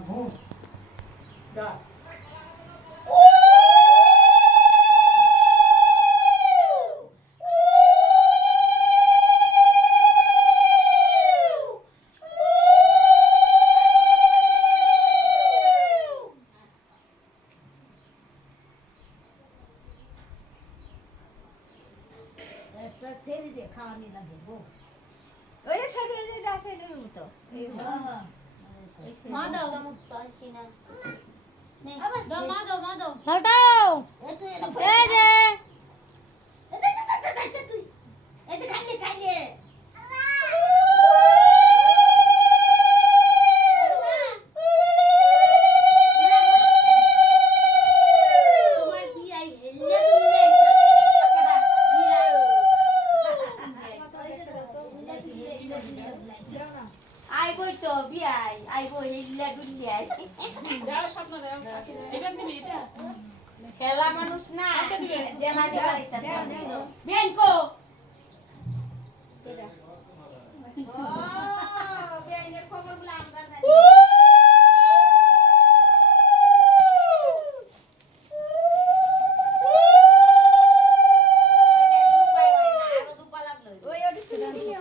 ভূত দা একটা ছেড়ে দিয়ে খাওয়ানি লাগে গো ওই যে সাইডে ওই যে ডাস সাইডের মতো হ্যাঁ মা দাও আবার দাও মা দাও হালটাও এ তুই এটা এই যে তুই এই যে খাইলে খাইলে আইবই তো বিয়াই আইবো হেল্লা দুনিয়ায় দাও স্বপ্ন দাও এটা দিবি এটা খেলা মানুষ না এটা দিবে জেলা দিবার ইচ্ছা দাও বেন কো ও বেনের খবরগুলো আমরা জানি ওই ওটা শুনে নিও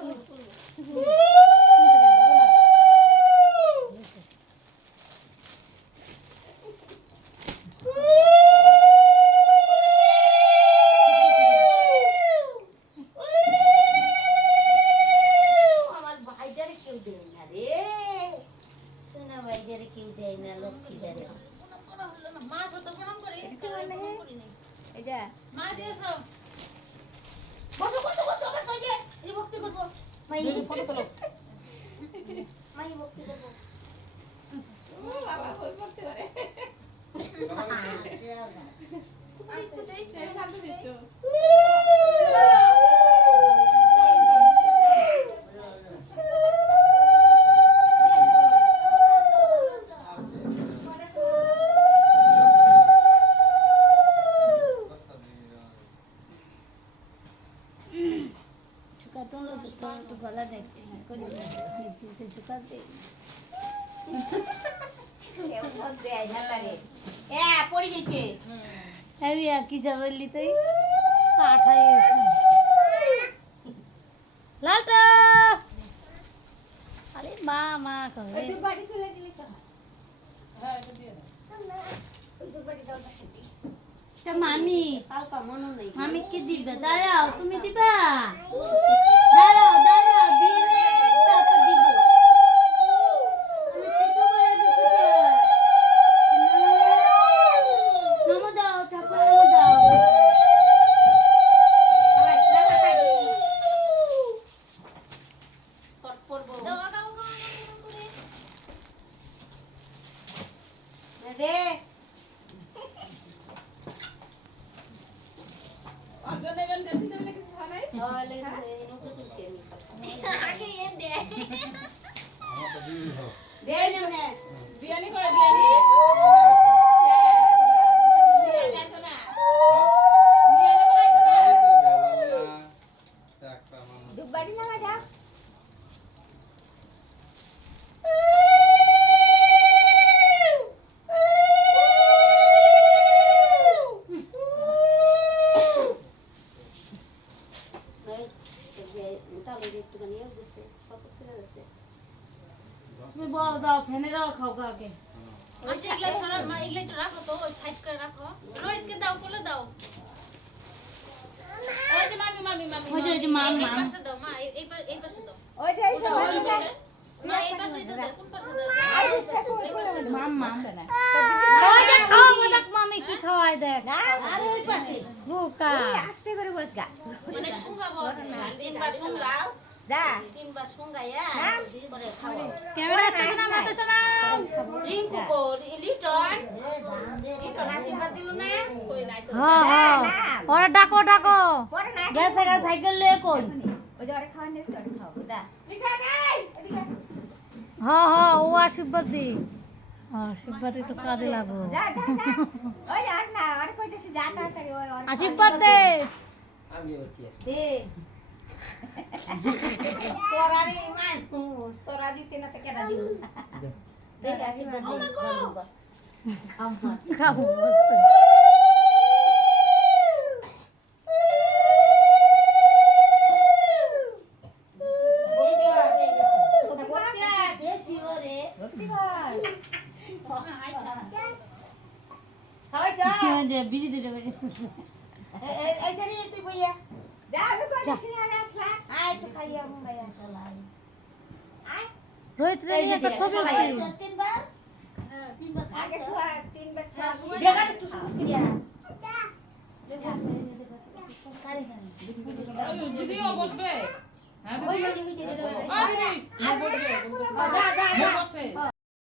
আমার ভাইটারে কেউ দেয় না রে সোনা ভাইটারে কেউ দেয় না লক্ষ্মী দেয় না করা হলো না মা শত প্রণাম করে এটা মানে? এটা মা দিয়েছো বসো বসো বসো বসো এই যে এই ভক্তি করবো মাই ফটো তোলো মাই ভক্তি করবো বাবা কই করতে পারে আমি তো দেই সামনে দিছো চুকাতো তো গলা দেখতে করি দিতে চুকাতে কেউ তো দেয় না তারে এ পড়ে গেছে আমি আর কি বললি তুই পাঠাই এসে লালটা আরে মা মা কবে তুই বাড়ি চলে গেলি তো হ্যাঁ এটা দিয়ে তা মামি কালকা মনে নেই মামি কি দিবে দাঁড়াও তুমি দিবা দাঁড়াও দাঁড়াও দিয়ে তারপর দিব আমি সিদ্ধ করে দিছি নমো দাও ঠাকুর নমো দাও শর্ট পড়বো দাও গাও গাও করে রে আগে নেবেন দেশি দেবেন কিছু খানাই হলে নকল তুলছি আমি আগে এ দে দে নেমনে বিরিয়ানি করে বিরিয়ানি বিরিয়ানি তো না দুবাড়ি না যা তাহলে একটুখানি দিচ্ছে কত করে দিচ্ছে তুমি বল দাও ফেনে দাও খাও আগে আচ্ছা এগুলা সরা মা এগুলা একটু রাখো তো ওই সাইড করে রাখো রোহিতকে দাও কোলে দাও ওই যে মামি ওই যে মাম, এই মাম। পাশে দাও মা এই পাশে দাও ওই যে এই সব ওই পাশে মা এই পাশে দাও কোন পাশে দাও এই পাশে দাও মাম মাম না ওই যে খাও দেখ মামি কি খাওয়াই দেখ আরে এই পাশে বুকা আস্তে করে বস গা মানে শুঙ্গা বল তিনবার শুঙ্গাও যা তিনবার শুঙ্গাইয়া করে খাওয়া ক্যামেরা থেকে না মাতে শোনা রিঙ্কু কো লিটন এ ধান দে লিটন আশীর্বাদ দিল না কই নাই তো হ্যাঁ হ্যাঁ ওরে ডাকো ডাকো গেছে গা সাইকেল লয়ে কোন ওই যে আরে খাওয়া নেই তো আরে খাও দা লিটন এই এদিকে হ্যাঁ হ্যাঁ ও আশীর্বাদ দি আশীর্বাদ তো কাজে লাগো যা যা যা ওই আর না আর কইতেছি যা তাড়াতাড়ি ওই আশীর্বাদ দে দে তোরা রে মান তোরা দিতে না তো কেডা দিব দেখে আশীর্বাদ ও মা গো। খাবো বসে। দেশি ওরে ভক্তি কর। খাওয়াই যা যে বিড়ি দিতে পারি। এই সারি তুই বইয়া যা আমি কইতেছি না আসবা। আয় একটু খাইয়া মন গায়া চলাই আয় রোহিত রে নিয়ে একটা ছবি উঠি। তিনবার হ্যাঁ। তিনবার আগে খাইছো শোয়া, তিনবার শোয়া। সময় দেখা একটু সুখ করিয়া দিদিও বসবে হ্যাঁ ওই দিদি ওই ওই দিদি যা যা যা বসে